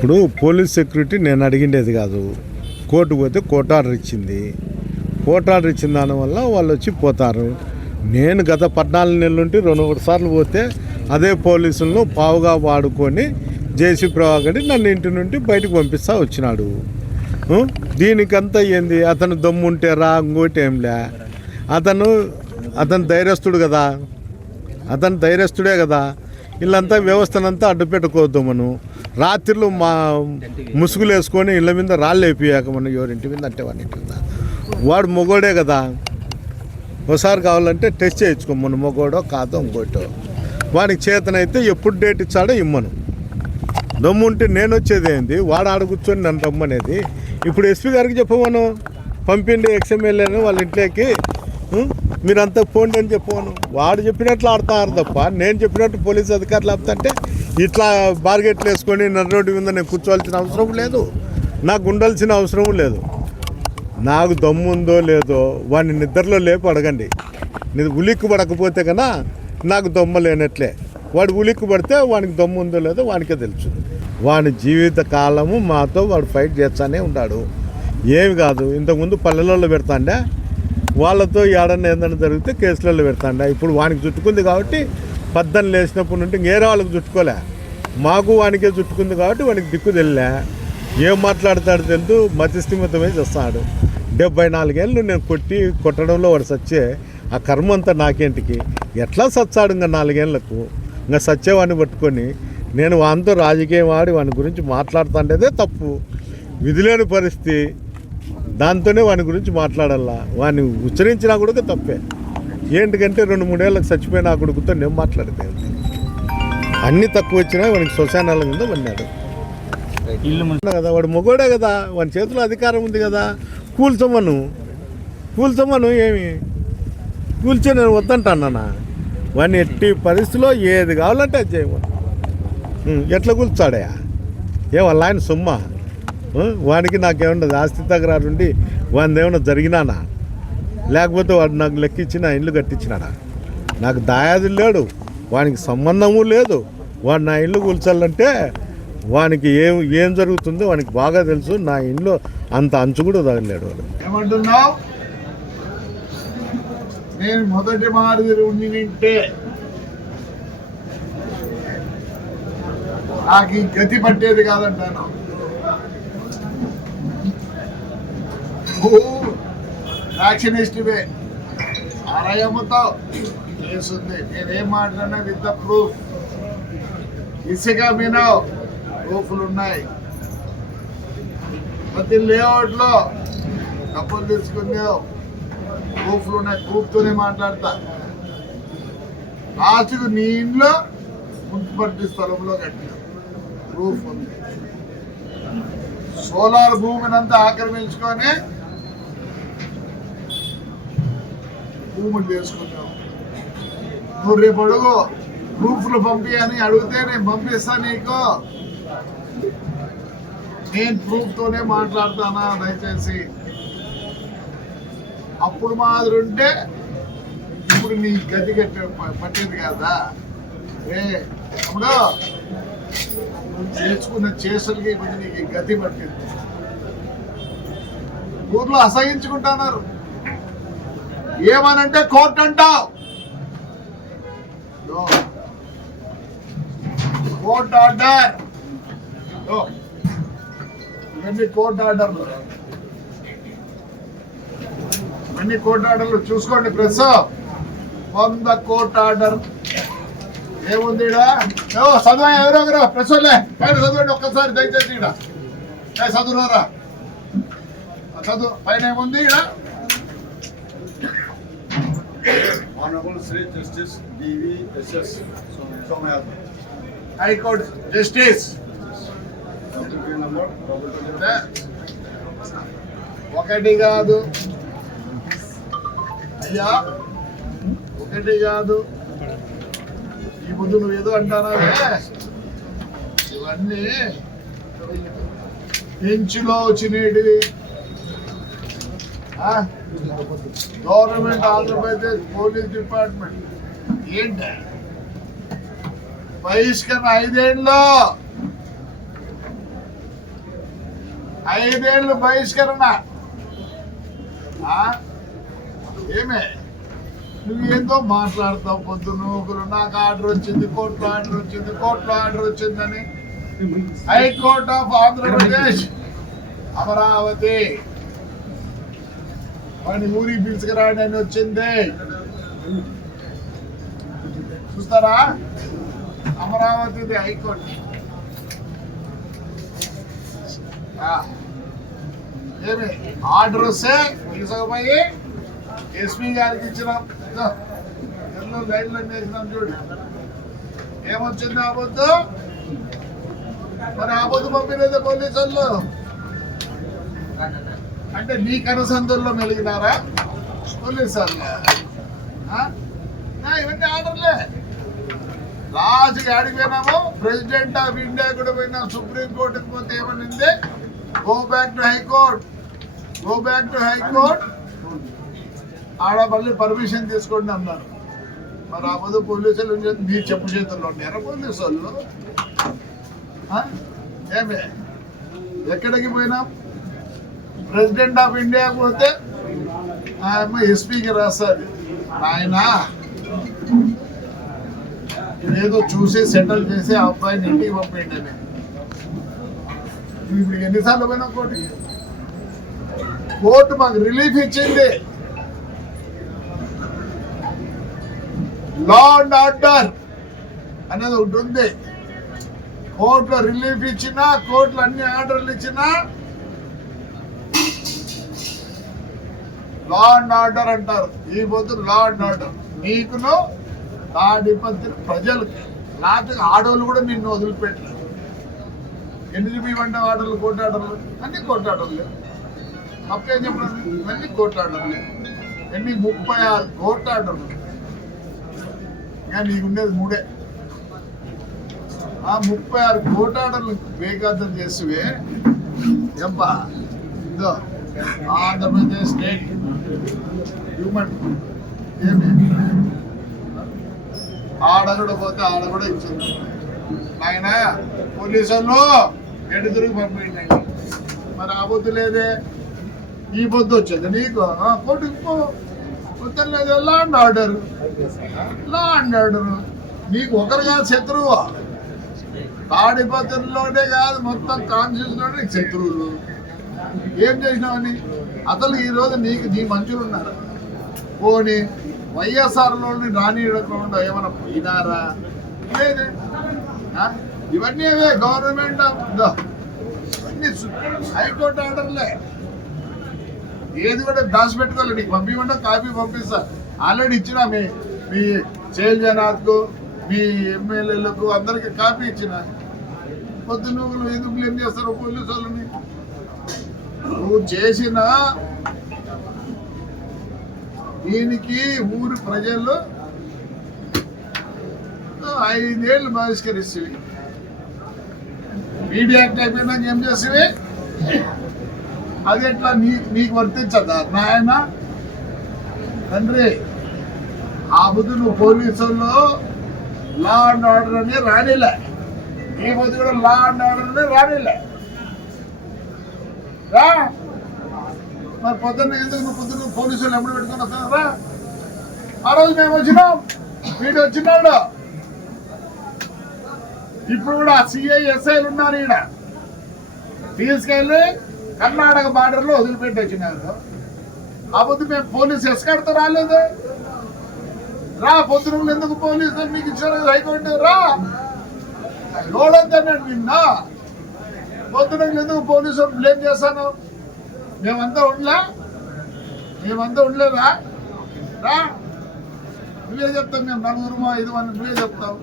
ఇప్పుడు police security నేను అడిగిండేది కాదు. కోర్టుకు పోతే కోర్టు ఆర్డర్ ఇచ్చింది. కోర్టు ఆర్డర్ ఇచ్చిన దానివల్ల వాళ్ళు వచ్చి పోతారు. నేను గత పద్నాలుగు నెలల నుండి రెండు మూడు సార్లు పోతే అదే పోలీసులను పావుగా వాడుకొని జేసీ ప్రభాకర్ నన్ను ఇంటి నుండి బయటకు పంపిస్తా వచ్చినాడు. దీనికంతా ఏంది? అతను దమ్ముంటే రా ఇంకోటి ఏంలే అతను అతను ధైర్యస్తుడు కదా. అతను ధైర్యస్తుడే కదా. వీళ్ళంతా వ్యవస్థనంతా అడ్డు పెట్టుకోవద్దు మనం. రాత్రిళ్ళు మా ముసుగులు వేసుకొని ఇళ్ళ మీద రాళ్ళు వేపియాక మనం ఎవరింటి మీద అంటే వాడి ఇంటి మీద. వాడు మొగోడే కదా. ఒకసారి కావాలంటే టెస్ట్ చేయించుకో మన మొగోడో కాదో ఇంకోటో. వాడికి చేతనైతే ఎప్పుడు డేట్ ఇచ్చాడో ఇమ్మను. దమ్ము ఉంటే నేను వచ్చేది ఏంది? వాడు ఆడ కూర్చొని నన్ను రమ్మనేది. ఇప్పుడు ఎస్పీ గారికి చెప్పమను. పంపిండి ఎక్స్ఎమ్మెల్యేను వాళ్ళ ఇంట్లోకి? మీరంతా పోండి అని చెప్పమను. వాడు చెప్పినట్లు ఆడతారు తప్ప నేను చెప్పినట్టు పోలీస్ అధికారులు ఆపుతుంటే ఇట్లా బార్గెట్లు వేసుకొని నన్ను రోడ్డు మీద నేను కూర్చోవాల్సిన అవసరం లేదు. నాకు ఉండాల్సిన అవసరం లేదు. నాకు దమ్ము ఉందో లేదో వాడిని నిద్రలో లేపి అడగండి. నేను ఉలిక్కు పడకపోతే కన్నా నాకు దమ్మ లేనట్లే. వాడు ఉలిక్కు పడితే వానికి దమ్ము ఉందో లేదో వానికే తెలుసు. వాని జీవిత కాలము మాతో వాడు ఫైట్ చేస్తానే ఉన్నాడు ఏమి కాదు ఇంతకుముందు పల్లెలలో పెడతాండే? వాళ్ళతో ఏడన్నా ఏదన్నా జరిగితే కేసులలో పెడతాండే? ఇప్పుడు వానికి చుట్టుకుంది కాబట్టి పద్దని లేచినప్పటి నుండి వేరే వాళ్ళకి చుట్టుకోలే. మాకు వానికే చుట్టుకుంది కాబట్టి వానికి దిక్కు తెలియలే. ఏం మాట్లాడతాడు తెలుసు మతిస్థిమితమే చేస్తాడు. డెబ్బై నాలుగేళ్ళు నేను కొట్టి కొట్టడంలో వాడు సచ్చే ఆ కర్మ అంతా నాకేంటికి? ఎట్లా సచ్చాడు ఇంకా నాలుగేళ్ళకు? ఇంకా సచ్చేవాడిని పట్టుకొని నేను వానితో రాజకీయం ఆడి వాని గురించి మాట్లాడుతుండేదే తప్పు. విధిలేని పరిస్థితి. దాంతోనే వాని గురించి మాట్లాడాలా? వాడిని ఉచ్చరించినా కూడా తప్పే. ఏంటికంటే రెండు మూడేళ్ళకి చచ్చిపోయిన ఆ కొడుకుతో నేను మాట్లాడితే అన్నీ తక్కువ వచ్చినా వానికి శ్మశానాల మీద పడినాడు. ఇల్లు కదా వాడు మొగోడే కదా వాని చేతిలో అధికారం ఉంది కదా. కూల్చమను కూల్చమను ఏమి? కూల్చే నేను వద్దంటానా వాడిని ఎట్టి పరిస్థితిలో ఏది కావాలంటే అది చేయమను. ఎట్లా కూల్చాడయా ఏ వాళ్ళ ఆయన సొమ్మ. వానికి నాకేమన్నా ఆస్తి తగరారు ఉండి వాడిని ఏమన్నా జరిగినానా? లేకపోతే వాడు నాకు లెక్కించిన ఇల్లు కట్టించినాడా నాకు దాయాది లేడు. వానికి సంబంధము లేదు. వాడు నా ఇల్లు కూల్చాలంటే వానికి ఏం ఏం జరుగుతుందో వానికి బాగా తెలుసు. నా ఇంట్లో అంత అంచు కూడా తగలేడు వాడు. ఏమంటున్నావు? నేను మొదటి మాదిరి ఉండి నాకు ఈ గతి పట్టేది కాదంటాను. నువ్వు యాక్షనిస్ట్వే. చేస్తుంది. నేను నేనేం మాట్లాడినా విత్ ద ప్రూఫ్. ఇసుక మీనావు ప్రూఫ్లు ఉన్నాయి. ప్రతి లేఅవుట్లో డబ్బులు తీసుకున్నావు ప్రూఫ్లు ఉన్నాయి. ప్రూఫ్తోనే మాట్లాడతా. లాస్ట్కు నీ ఇంట్లో మున్సిపాలిటీ స్థలంలో కట్టినా ప్రూఫ్ ఉంది. సోలార్ భూమిని అంతా ఆక్రమించుకొని భూములు చేసుకున్నాం నువ్వు రేపు అడుగు. ప్రూఫ్లు పంపి అని అడిగితే నేను పంపిస్తా నీకు. నేను ప్రూఫ్తోనే మాట్లాడతానా దయచేసి? అప్పుడు మాదిరి ఉంటే ఇప్పుడు నీ గది కట్టే పట్టేది కదా? ఏ అప్పుడు నేర్చుకున్న చేసలకి చేసులకి ఇప్పుడు నీకు గతి పట్టింది. ఊర్లో అసహించుకుంటున్నారు. ఏమనంటే కోర్టు అంటావు. Court order. ఇవన్నీ కోర్ట్ ఆర్డర్లు. అన్ని కోర్ట్ ఆర్డర్లు. చూసుకోండి ప్రెస్. వంద కోర్ట్ ఆర్డర్. ఏముంది ఈడ? చదువు ఎవరో ఒకరు ప్రెస్ పైన చదవండి ఒక్కసారి దయచేసి ఇక్కడ ఏ చదువురారా? చదువు పైన ఏముంది ఇక్కడ Honorable Sri Justice D.V.S.S. Somayatma. High court justice. ఒకటి కాదు. అయ్యా ఒకటి కాదు. ఈ ముందు నువ్వు ఏదో అంటారా ఇవన్నీ పెంచులో వచ్చినవి గవర్నమెంట్ ఆంధ్రప్రదేశ్ పోలీస్ డిపార్ట్మెంట్. ఏంటి? బహిష్కరణ ఐదేళ్ళు. ఐదేళ్ళు బహిష్కరణ. ఆ? ఏమే? నువ్వేందో మాట్లాడతావు పొద్దు ఒకరు. నాకు ఆర్డర్ వచ్చింది కోర్టులో ఆర్డర్ వచ్చింది కోర్టులో ఆర్డర్ వచ్చిందని. High court of Andhra Pradesh Amaravati. వాడిని ఊరికి పిలుచుకురాడని వచ్చింది. చూస్తారా? అమరావతిది హైకోర్టు. ఏమి? ఆర్డర్ వస్తే తీసుకుపోయి ఎస్పీ గారికి ఇచ్చినాం. ఇదో, ఎన్నో లైన్లు వేసినాం చూడు. ఏమొచ్చింది ఆబొద్దు మరి ఆబొద్దు పంపినదే పోలీసు వాళ్ళు అంటే నీ కనసందుల్లో మెలిగినారా? పోలీసు వాళ్ళు ఆ? ఇవన్నీ ఆర్డర్లే. లాస్ట్ ఆడికి పోయినాము? ప్రెసిడెంట్ ఆఫ్ ఇండియా కూడా పోయినా సుప్రీం కోర్టుకి పోతే ఏమనింది? Go back to high court go back to high court ఆడ మళ్ళీ పర్మిషన్ తీసుకోండి అన్నారు. మరి ఆ పొద్దు పోలీసులు మీ చెప్పు చేతుల్లో ఉన్నారా పోలీసు వాళ్ళు ఏమే? ఎక్కడికి పోయినాం? ప్రెసిడెంట్ ఆఫ్ ఇండియా పోతే ఆయమ్మ ఎస్పీకి రాస్తారు ఆయన ఏదో చూసి సెటిల్ చేసి ఆ అబ్బాయిని ఇంటికి పంపేయండి అని. ఇప్పుడు ఎన్నిసార్లు పోయినా కోర్టుకి కోర్టు మాకు రిలీఫ్ ఇచ్చింది. లా అండ్ ఆర్డర్ అనేది ఒకటి ఉంది. కోర్టులో రిలీఫ్ ఇచ్చినా కోర్టులో అన్ని ఆర్డర్లు ఇచ్చినా లా అండ్ ఆర్డర్ అంటారు. ఈ పొద్దు లా అండ్ ఆర్డర్ నీకును తాడిపత్రి ప్రజలకి లేకపోతే ఆడవాళ్ళు కూడా నిన్ను వదిలిపెట్టలేదు. ఎన్ని చూపించమంటే ఆటలు కోర్టు అన్ని కోర్టు తప్పేం చెప్పడం ఇవన్నీ కోర్టు ఎన్ని ముప్పై ఆరు కోర్టు కానీ నీకు ఉండేది మూడే. ఆ ముప్పై ఆరు కోటాడలు వేగార్థం చేసివే. ఎంపా ఇదో ఆంధ్రప్రదేశ్ స్టేట్ హ్యూమన్. ఏమి ఆడ పోతే ఆడ కూడా ఇచ్చింది. ఆయన పోలీసులు ఎటు తిరిగి పంపించండి? మరి ఆ పొద్దు లేదే? ఈ పొద్దు వచ్చింది నీకు? కోర్టుకు పో లేదు law and order law and order నీకు ఒకరు కాదు శత్రువు. తాడిపత్రిలోనే కాదు మొత్తం కాన్స్టిట్యూషన్లోనే నీకు శత్రువులు. ఏం చేసినావని? అసలు ఈ రోజు నీకు నీ మంచులు ఉన్నారు. పోనీ వైఎస్ఆర్లోని రానియకుండా ఏమైనా పోయినారా? లేదే ఇవన్నీ అవే గవర్నమెంట్ ఇవన్నీ హైకోర్టు ఆర్డర్లే. ఏది కూడా దాచిపెట్టుకోవాలి నీకు పంపించమంటే కాపీ పంపిస్తా. ఆల్రెడీ ఇచ్చిన మీ మీ జైల్ జనాథ్కు మీ ఎమ్మెల్యేలకు అందరికి కాపీ ఇచ్చిన. పొద్దు నువ్వు ఎందుకు బ్లేమ్ చేస్తారు? పోలీసు వాళ్ళని నువ్వు చేసిన దీనికి ఊరు ప్రజలు ఐదేళ్ళు బహిష్కరిస్తేవి మీడియా యాక్ట్ అయిపోయినాక ఏం చేసేవి అది ఎట్లా నీ నీకు వర్తించదా? నాయన తండ్రి ఆ బుద్ధి నువ్వు పోలీసుల్లో లా అండ్ ఆర్డర్ అని రానిలే. ఈ బుద్ధి కూడా లా అండ్ ఆర్డర్ అని రానిలే. రా. మరి పొద్దున్న ఎందుకు నువ్వు పొద్దున్న పోలీసులు ఎప్పుడు పెట్టుకొని వస్తున్నారా ఆ రోజు మేము వచ్చినాం. వీడు వచ్చినాడు. ఇప్పుడు కూడా సిఐ ఎస్ఐలు ఉన్నారు ఈడ. తీసుకెళ్ళి కర్ణాటక బార్డర్లో వదిలిపెట్టి వచ్చినారు. ఆ పొద్దు మేము పోలీస్ ఎస్కడతో రాలేదు. రా పొద్దున ఎందుకు పోలీసు మీకు ఇచ్చారు? హైకోర్టు. రా. ఎవడొద్దన్నాడు నిన్న పొద్దున ఎందుకు పోలీసు బ్లేమ్ చేస్తాను మేమంతా ఉండలే? మేమంతా ఉండలేదా? రా. నువ్వే చెప్తావు మేము నలుగురు ఐదు మంది నువ్వే చెప్తావు.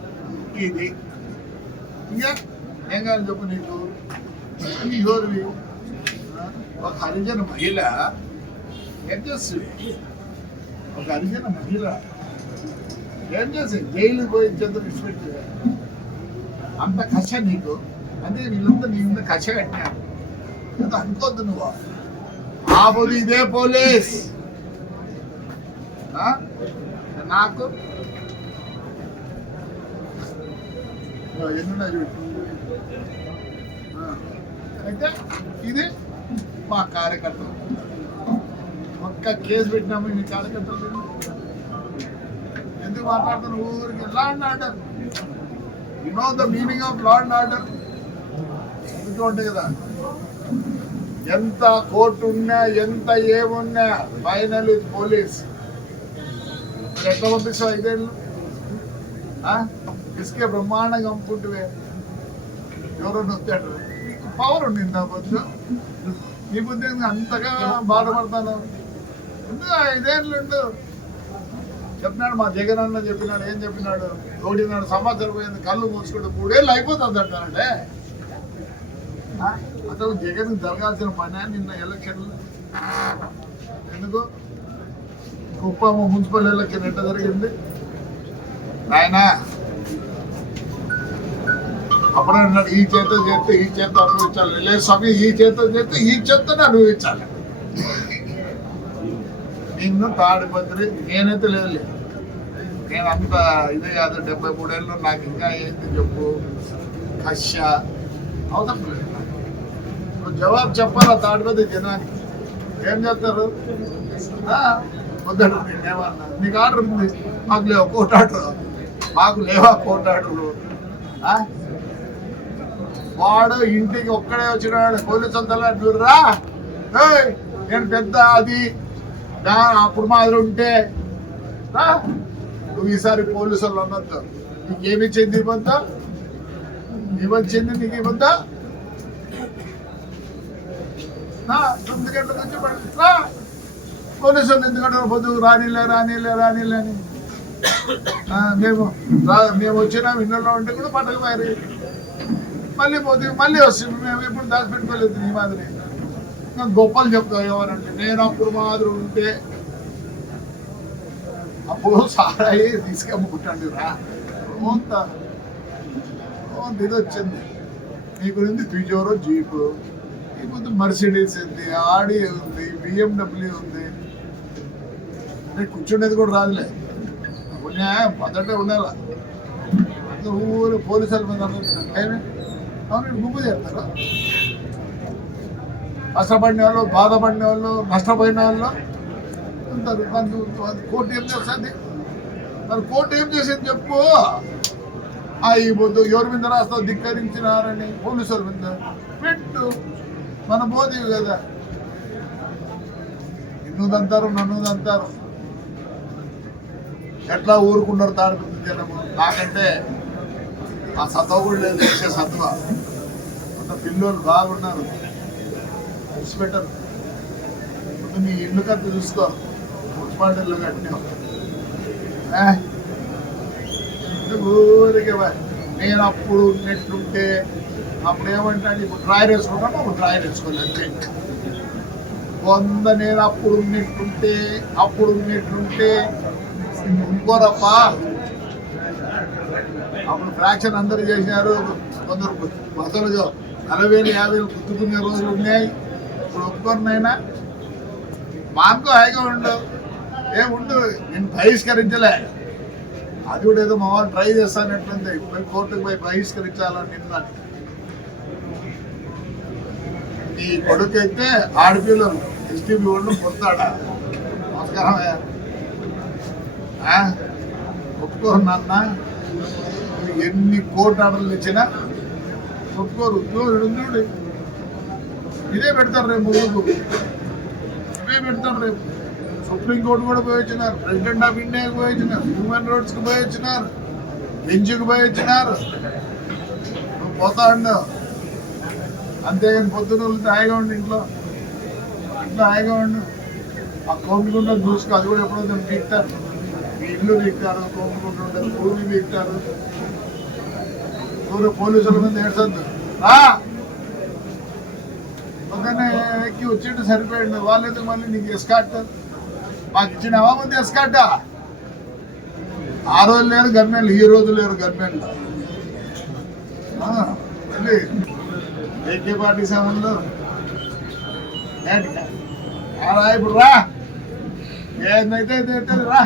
ఇది. ఇంకా? ఏం కావాలి చెప్పు నీకు? నీ ఎవరివి ఒక హరిజన మహిళ. ఏం చేస్తుంది? ఒక హరిజన మహిళ. ఏం చేస్తుంది? జైలు పోయి చెంత విడిచిపెట్టి అంత కష నీకు. అంటే వీళ్ళంతా నీ మీద కష కట్టినారు. అంత అనుకోద్దు నువ్వు. ఆ పోదు ఇదే పోలీస్. ఆ? నాకు? ఆ. అయితే ఇది మా కార్యకర్తలు. ఒక్క కేసు పెట్టినాము మీ కార్యకర్తలు ఎందుకు మాట్లాడుతున్నారు? ఊరికి law and order you know the meaning of law and order ఉంటాయి కదా. ఎంత కోర్టు ఉన్నా ఎంత ఏమున్నా ఫైనల్ ఇది పోలీస్. మరి ఎట్లా పంపిస్తావు ఐదేళ్ళు? ఆ? ఇసుకే బ్రహ్మాండంగా అమ్ముకుంటువే. ఎవరన్నా వచ్చాడు నీకు పవర్ ఉండింది నా పొద్దు నీ బుద్ధి అంతగా బాధపడతాను. ఎందుకు ఐదేళ్ళు ఉండు. చెప్పినాడు మా జగన్ అన్న చెప్పినాడు ఏం చెప్పినాడు? ఒకటిన్నర సంవత్సరం పోయింది కళ్ళు మూసుకుంటూ మూడేళ్ళు అయిపోతుంది అంటానంటే అసలు జగన్ జరగాల్సిన పని నిన్న ఎలక్షన్లు. ఎందుకు? కుప్పం మున్సిపల్ ఎలక్షన్ ఎట్ట జరిగింది? నాయన అప్పుడు అన్నాడు ఈ చేత చేస్తే ఈ చేత అనుభవించాలి లేదు స్వామి ఈ చేత చేస్తే ఈ చేతనే అనుభవించాలి నిన్ను తాడిపత్రి నేనైతే లేదు నేను అంత ఇదే కాదు డెబ్బై మూడేళ్ళు నాకు ఇంకా ఏంటి చెప్పు? కష అవసరం లేదు నువ్వు జవాబు చెప్పాలా తాడిపత్రి జనానికి? ఏం చెప్తారు ఆ, వద్దండి నేనేమన్నా నీకు ఆర్డర్ ఉంది. మాకు లేవా కోర్టు ఆర్డర్ మాకు లేవా కోర్టు ఆర్డర్లు ఆ? వాడు ఇంటికి ఒక్కడే వచ్చినాడు పోలీసు అంతలా చూడరా నేను పెద్ద అది. అప్పుడు మాదిరి ఉంటే. నువ్వు ఈసారి పోలీసు వాళ్ళు నీకేమి చెంది పొందావు ఏమొచ్చింది నీకు ఇవ్వద్దా తొమ్మిది గంటల నుంచి బయట రా. పోలీసు ఎందుకంటే పొద్దు రానిలే రానిలే రానిలే అని. మేము రా- మేము వచ్చినాం ఇళ్ళలో ఉంటే కూడా పట్టకు మారి మళ్ళీ పోతే మళ్ళీ వస్తుంది. మేము ఇప్పుడు దాచిపెట్టుకోలేదు నీ మాదిరి. గొప్పలు చెప్తావు ఎవరంటే నేను అప్పుడు మాదిరి ఉంటే అప్పుడు సారాయి తీసుకెమ్ముకుంటాను రా. కొంత ఇది వచ్చింది. నీ గురించి పిజోరో జీపు. నీ ముందు మర్సిడీస్ ఉంది ఆడి ఉంది బిఎండబ్ల్యూ ఉంది. అంటే కూర్చునేది కూడా రాదులే. ఉన్నా మొదటే ఉండాల? ఊరు పోలీసుల మీద అవును గుంపు చేస్తారు కష్టపడిన వాళ్ళు బాధపడిన వాళ్ళు నష్టపోయిన వాళ్ళు ఉంటారు. కోర్టు ఏం చేస్తుంది? మరి కోర్టు ఏం చేసింది చెప్పు? ఆ ఈ పొద్దు ఎవరి మీద రాస్తావు ధిక్కరించినారని పోలీసుల మీద. పెట్టు. మన పోతీవి కదా. నిన్నుదంతారు నన్నుదంతారు. ఎట్లా ఊరుకున్నారు తాడుతుంది జనము? నాకంటే ఆ సత్వ కూడా లేదు వచ్చే సత్వ. అంత పిల్లలు బాగున్నారు. విడిచిపెట్టరు ముందు మీ ఇల్లు కట్టు చూసుకో. మున్సిపాలిటీలో కట్టినావు. ఊరికే నేను అప్పుడు ఉన్నట్టుంటే అప్పుడు ఏమంటాను ఇప్పుడు డ్రాయర్ వేసుకుంటాను అప్పుడు డ్రాయర్ వేసుకోలేదు అంతే. వంద నేను అప్పుడు ఉన్నట్టుంటే అప్పుడు ఉన్నట్టుంటే ఇంకోరప్పా అప్పుడు ఫ్రాక్షన్ అందరూ చేసినారు. కొందరు భర్తలు నలభై వేలు యాభై వేలు గుర్తుకునే రోజులు ఉన్నాయి. ఇప్పుడు ఒప్పుకోరినైనా మాకు హాయిగా ఉండవు ఏ నేను బహిష్కరించలే. అది కూడా ఏదో మా వాళ్ళు ట్రై చేస్తానట్లుంది. పోయి కోర్టుకు పోయి బహిష్కరించాలని నిన్న. నీ కొడుకు అయితే ఆడపిల్లలు ఎస్టీపీ వాళ్ళు పొందాడా నమస్కారం అయ్యా. ఆ? ఒప్పుకోరు నాన్న. ఎన్ని కోర్టు ఆర్డర్లు ఇచ్చినా ఒప్పుకోరు. ఉద్యోగుడు ఇదే పెడతారు రేపు ఇవే పెడతారు రేపు. సుప్రీంకోర్టు కూడా పోయి వచ్చినారు ప్రెసిడెంట్ ఆఫ్ ఇండియాకి పోయి వచ్చినారు హ్యూమన్ రైట్స్కి పోయి వచ్చినారు బెంచ్కి పోయి వచ్చినారు నువ్వు పోతా ఉండవు అంతేగాని పొద్దున హాయిగా ఉండు ఇంట్లో. ఇంట్లో హాయిగా ఉండు. ఆ కోమికుంట చూసుకో. అది కూడా ఎప్పుడో పీక్తారు మీ ఇల్లు పీక్తారు కోమికుంట భూమి పీక్తారు ఊరు పోలీసుల మీద ఏడ్చొద్దు. రా! పొద్దున్నే ఎక్కి వచ్చిండు సరిపోయిండు. వాళ్ళు ఎందుకు మళ్ళీ నీకు ఎస్కాట్ మాకు ఇచ్చినావా ముందు ఎస్కాట్ ఆ రోజు లేరు గవర్నమెంట్ ఈ రోజు లేరు గవర్నమెంట్. మళ్ళీ ఎయిటీ ఫార్టీ సెవెన్లో ఇప్పుడు రా. ఏదైతే రా.